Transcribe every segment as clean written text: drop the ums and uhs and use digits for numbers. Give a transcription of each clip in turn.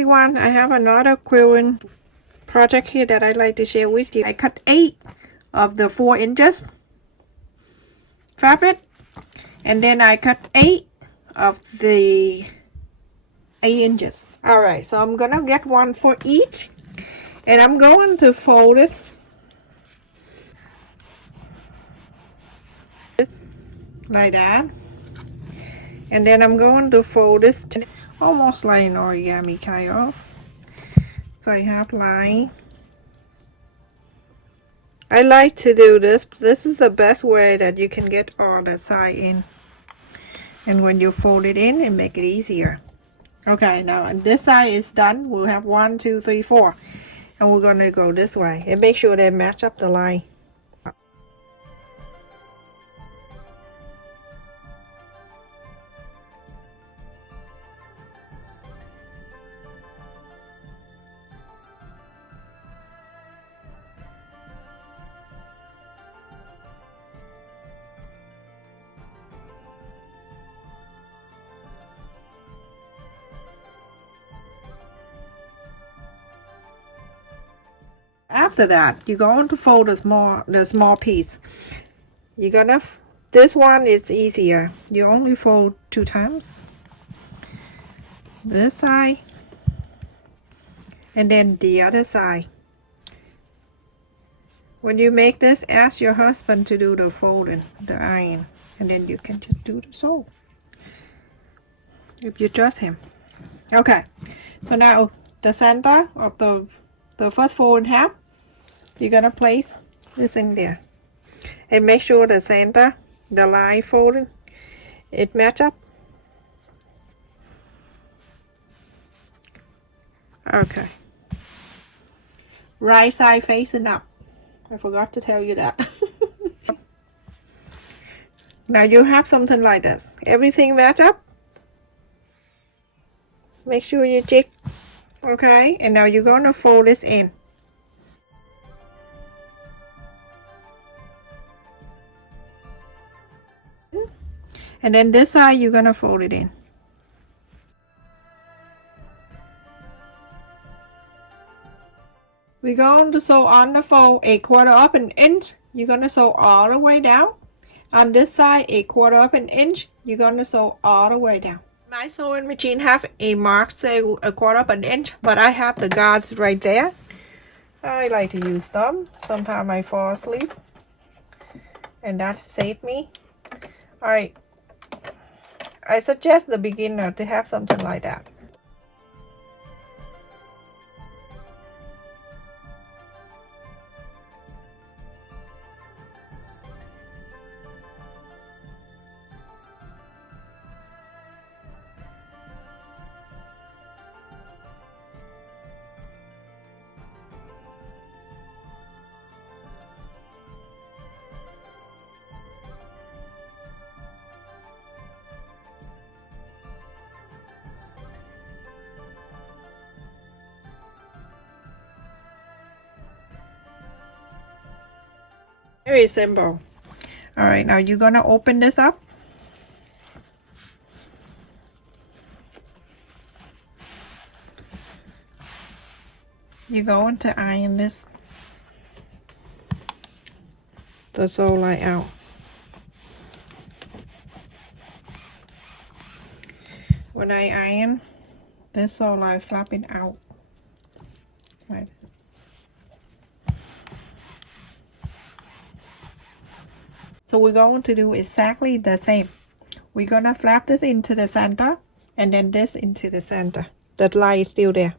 everyone, I have another quilting project here that I'd like to share with you. I cut 8 of the 4 inches fabric, and then I cut 8 of the 8 inches. Alright, so I'm gonna get one for each, and I'm going to fold it like that, and then I'm going to fold this almost like an origami kind of. So I have line. I like to do this. This is the best way that you can get all the side in, and when you fold it in, it make it easier. Okay, now this side is done. We'll have 1, 2, 3, 4, and we're gonna go this way and make sure they match up the line. After that, you're going to fold the small piece. You're gonna, this one is easier. You only fold 2 times. This side, and then the other side. When you make this, ask your husband to do the folding, the iron, and then you can just do the sew, if you trust him. Okay, so now the center of the first fold in half, you're gonna place this in there, and make sure the center, the line folding, it match up. Okay, right side facing up. I forgot to tell you that. Now you have something like this. Everything match up. Make sure you check. Okay, and now you're gonna fold this in. And then this side you're gonna fold it in. We're going to sew on the fold 1/4 of an inch. You're gonna sew all the way down. On this side, 1/4 of an inch. You're gonna sew all the way down. My sewing machine have a mark, say 1/4 of an inch, but I have the guards right there. I like to use them. Sometimes I fall asleep, and that saved me. Alright, I suggest the beginner to have something like that. Very simple. Alright, now you're gonna open this up. You're going to iron this, the sew line out. When I iron, this sew line flapping out like this. So we're going to do exactly the same. We're gonna flap this into the center, and then this into the center. That line is still there.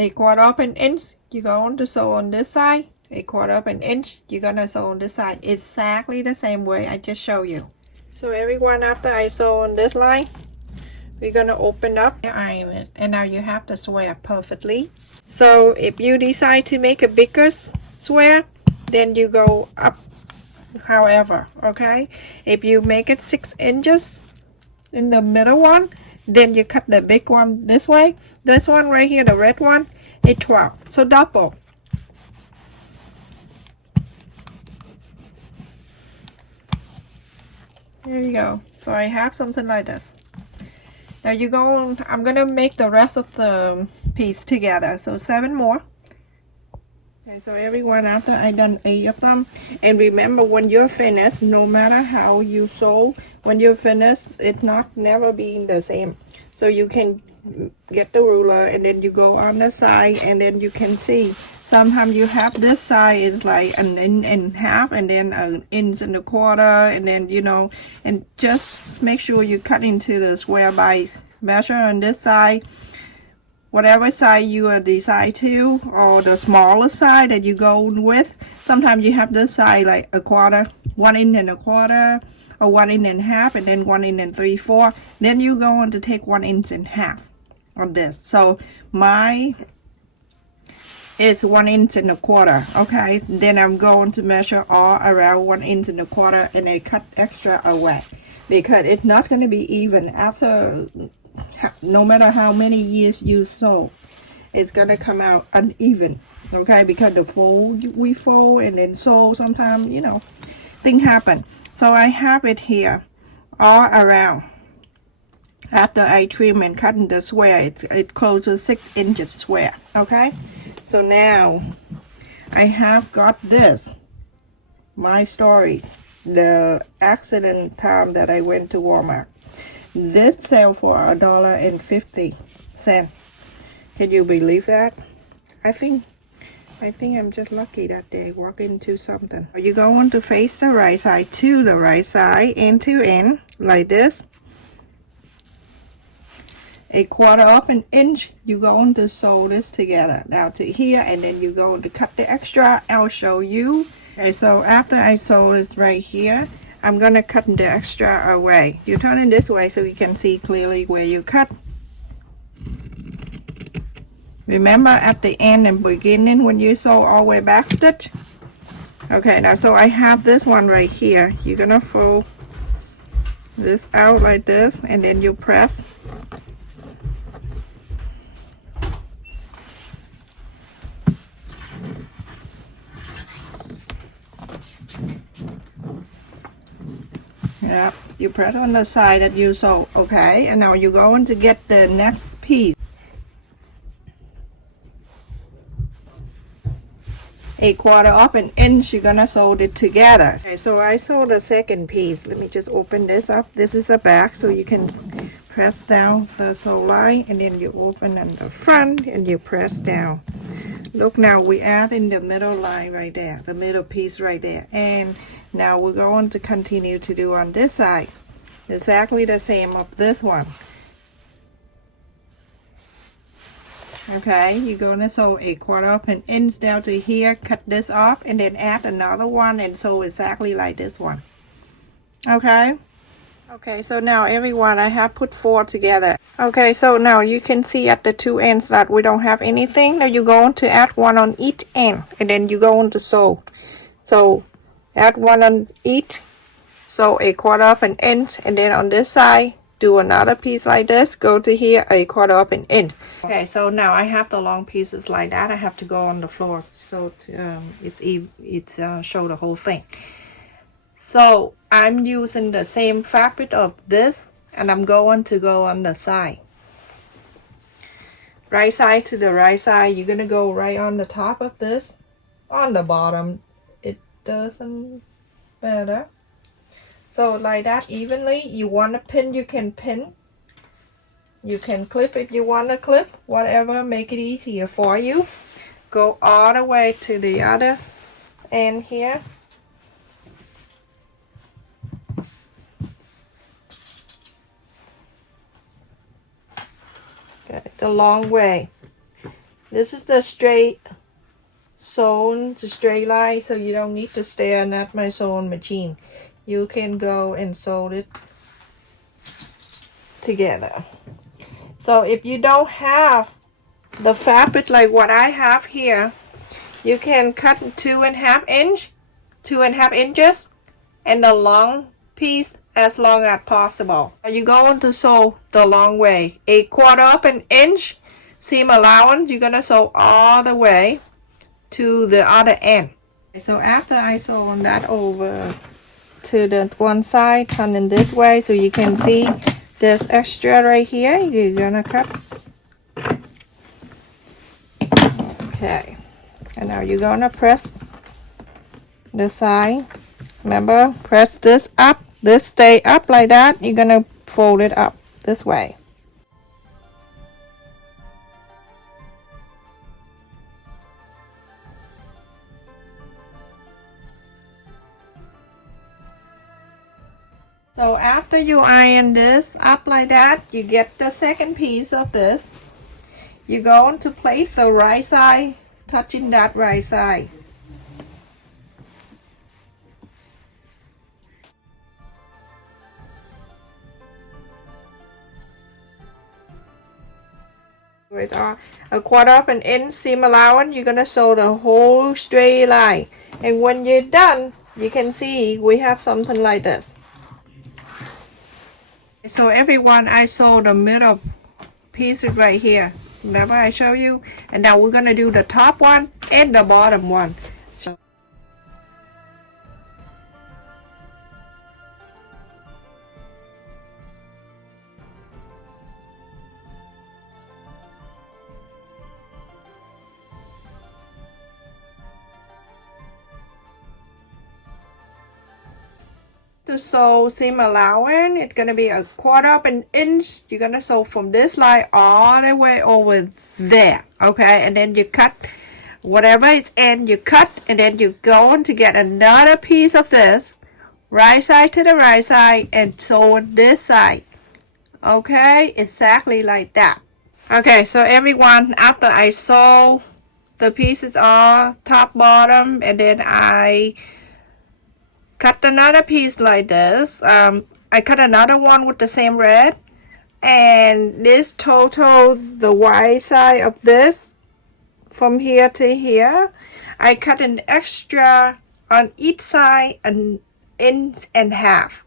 A 1/4 of an inch, you're going to sew on this side. 1/4 of an inch, you're gonna sew on this side. Exactly the same way I just showed you. So everyone, after I sew on this line, we're gonna open up and iron it, and now you have the square perfectly. So if you decide to make a bigger square, then you go up however, okay? If you make it 6 inches in the middle one, then you cut the big one this way. This one right here, the red one, is 12, so double. There you go. So I have something like this. Now you go on, I'm gonna make the rest of the piece together, so 7 more. Okay, so everyone, after I done 8 of them, and remember when you're finished, no matter how you sew, when you're finished, it's not never being the same. So you can get the ruler and then you go on the side, and then you can see sometimes you have this side is like an inch and a half, and then an inch and a quarter, and then you know, and just make sure you cut into the square by measure on this side, whatever side you decide to, or the smaller side that you go with. Sometimes you have this side like a quarter, 1 inch and a quarter, or 1 inch and a half, and then 1 inch and 3/4. Then you go on to take 1 inch and a half on this. So my is 1 inch and a quarter. Okay, so then I'm going to measure all around 1 inch and a quarter, and then cut extra away because it's not going to be even after. No matter how many years you sew, it's gonna come out uneven, okay, because the fold we fold and then sew, sometimes you know things happen. So I have it here all around. After I trim and cut in the square, it close to 6 inches square. Okay, so now I have got this, my story, the accident time that I went to Walmart. This sell for $1.50. Can you believe that? I think I'm just lucky that day walk into something. You go on to face the right side to the right side, end to end, like this. 1/4 of an inch. You go on to sew this together now to here, and then you go on to cut the extra. I'll show you. Okay, so after I sew this right here, I'm gonna cut the extra away. You turn it this way so you can see clearly where you cut. Remember at the end and beginning when you sew all the way back stitch. Okay, now so I have this one right here. You're gonna fold this out like this, and then you press. Yeah, you press on the side that you sew. Okay, and now you're going to get the next piece. 1/4 of an inch. You're gonna sew it together. Okay, so I sewed the second piece. Let me just open this up. This is the back, so you can press down the sew line, and then you open on the front and you press down. Look, now we add in the middle line right there, the middle piece right there, and now we're going to continue to do on this side exactly the same of this one. Okay, you're gonna sew 1/4 of an inch down to here, cut this off, and then add another one and sew exactly like this one. Okay, so now everyone, I have put 4 together. Okay, so now you can see at the 2 ends that we don't have anything. Now you're going to add 1 on each end, and then you're going to sew. So add 1 on each, sew 1/4 of an inch, and then on this side do another piece like this, go to here 1/4 of an inch. Okay, so now I have the long pieces like that. I have to go on the floor so it's show the whole thing. So I'm using the same fabric of this, and I'm going to go on the side. Right side to the right side, you're gonna go right on the top of this. On the bottom, it doesn't matter. So like that evenly. You want to pin, you can pin. You can clip if you want to clip, whatever, make it easier for you. Go all the way to the other end here. Okay, the long way. This is the straight sewn, the straight line, so you don't need to stare at my sewing machine. You can go and sew it together. So if you don't have the fabric like what I have here, you can cut 2.5 inches, and the long piece as long as possible. You're going to sew the long way. 1/4 inch seam allowance, you're gonna sew all the way to the other end. So after I sew that over to the one side, turn in this way so you can see this extra right here, you're gonna cut. Okay, and now you're gonna press the side. Remember, press this up, this stay up like that. You're gonna fold it up this way. So after you iron this up like that, you get the second piece of this. You're going to place the right side, touching that right side. With a 1/4 inch seam allowance, you're gonna sew the whole straight line. And when you're done, you can see we have something like this. So everyone, I sew the middle pieces right here. Remember I show you? And now we're gonna do the top one and the bottom one. To sew seam allowance, it's gonna be 1/4 inch. You're gonna sew from this line all the way over there, okay? And then you cut whatever it's in, you cut, and then you're going to get another piece of this, right side to the right side, and sew on this side, okay? Exactly like that. Okay, so everyone, after I sew the pieces all top, bottom, and then I cut another piece like this. I cut another one with the same red, and this total the wide side of this from here to here. I cut an extra on each side an 1.5 inch.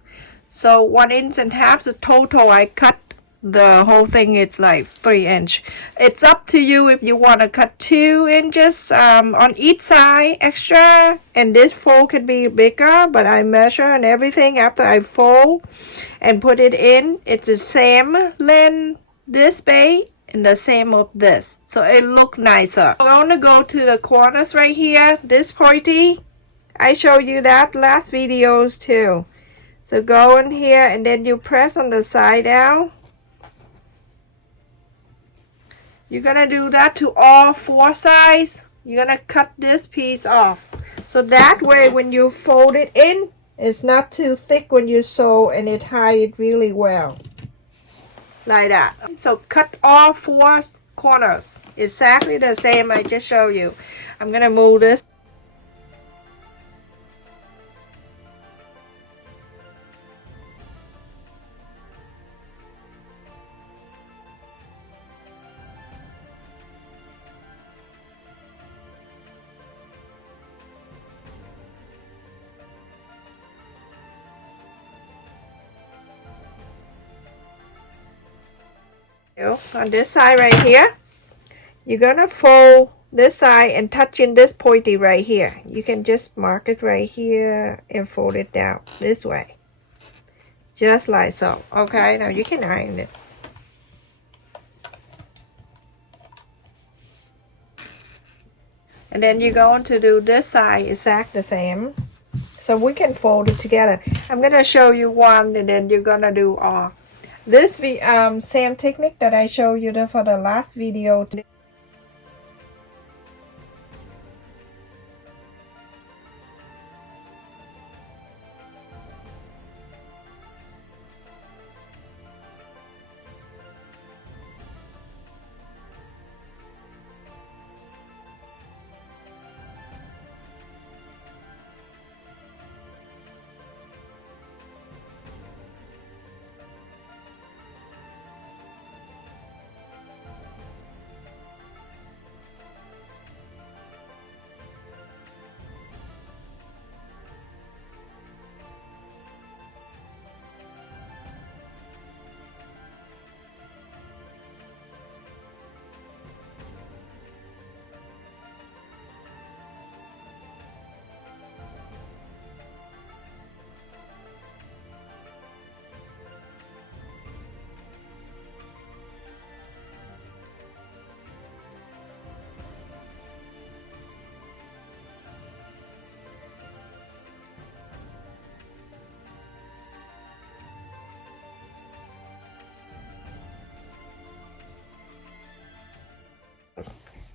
So 1.5 inch the total I cut. The whole thing is like 3 inch. It's up to you if you want to cut 2 inches on each side extra, and this fold can be bigger, but I measure and everything after I fold and put it in. It's the same length this way and the same of this, so it look nicer. I'm gonna go to the corners right here, this pointy. I showed you that last videos too. So go in here and then you press on the side down. You're gonna do that to all 4 sides. You're gonna cut this piece off. So that way when you fold it in, it's not too thick when you sew, and it hides really well. Like that. So cut all 4 corners. Exactly the same I just showed you. I'm gonna move this. On this side right here, you're gonna fold this side and touch in this pointy right here. You can just mark it right here and fold it down this way, just like so. Okay, now you can iron it. And then you're going to do this side exactly the same, so we can fold it together. I'm gonna show you one, and then you're gonna do this same technique that I showed you for the last video.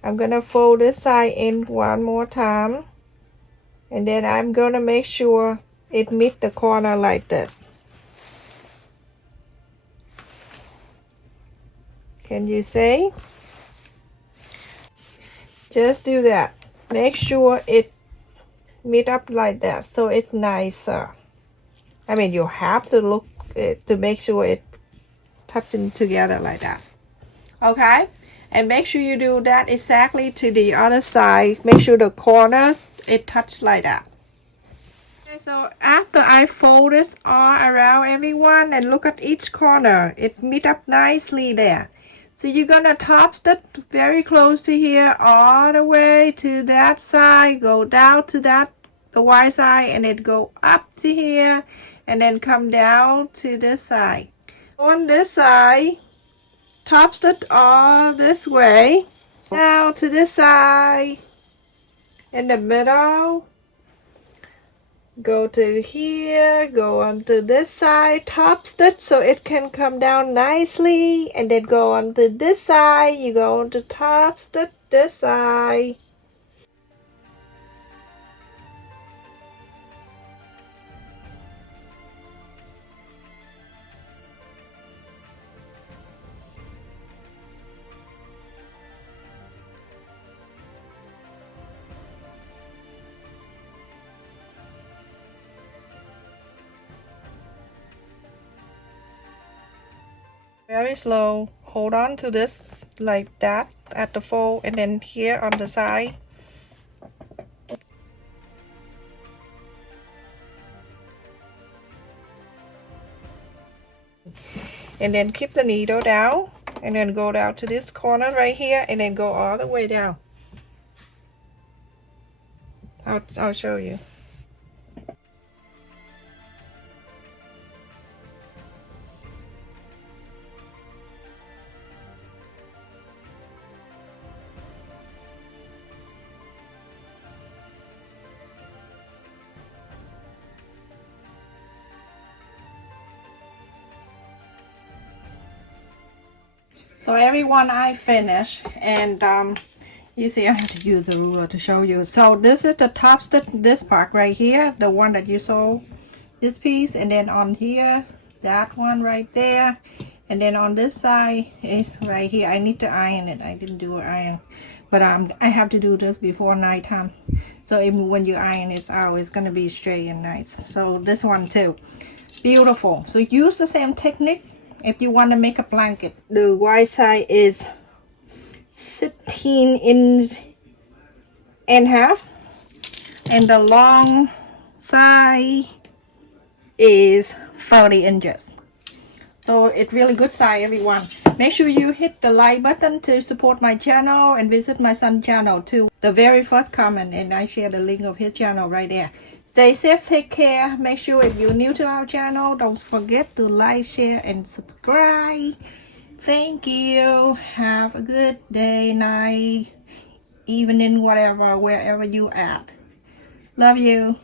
I'm gonna fold this side in one more time, and then I'm gonna make sure it meets the corner like this. Can you see? Just do that. Make sure it meet up like that so it's nicer. I mean, you have to look to make sure it touching together like that. Okay, and make sure you do that exactly to the other side. Make sure the corners it touch like that. Okay, so after I fold this all around everyone and look at each corner, it meet up nicely there. So you're gonna top stitch very close to here, all the way to that side, go down to that the white side, and it go up to here, and then come down to this side. On this side, top stitch all this way, down to this side, in the middle. Go to here, go onto this side, top stitch so it can come down nicely, and then go onto this side, you go onto top stitch this side. Very slow. Hold on to this like that at the fold, and then here on the side. And then keep the needle down, and then go down to this corner right here, and then go all the way down. I'll show you. So everyone, I finished, and you see I have to use the ruler to show you. So this is the top stitch, this part right here, the one that you saw, this piece, and then on here, that one right there, and then on this side is right here. I need to iron it. I didn't do an iron, but I have to do this before nighttime, so even when you iron it out, it's gonna be straight and nice. So this one too, beautiful. So use the same technique if you want to make a blanket. The wide side is 16 inches and a half, and the long side is 30 inches. So it's really good size, everyone. Make sure you hit the like button to support my channel, and visit my son's channel too. The very first comment, and I share the link of his channel right there. Stay safe, take care. Make sure if you're new to our channel, don't forget to like, share, and subscribe. Thank you. Have a good day, night, evening, whatever, wherever you at. Love you.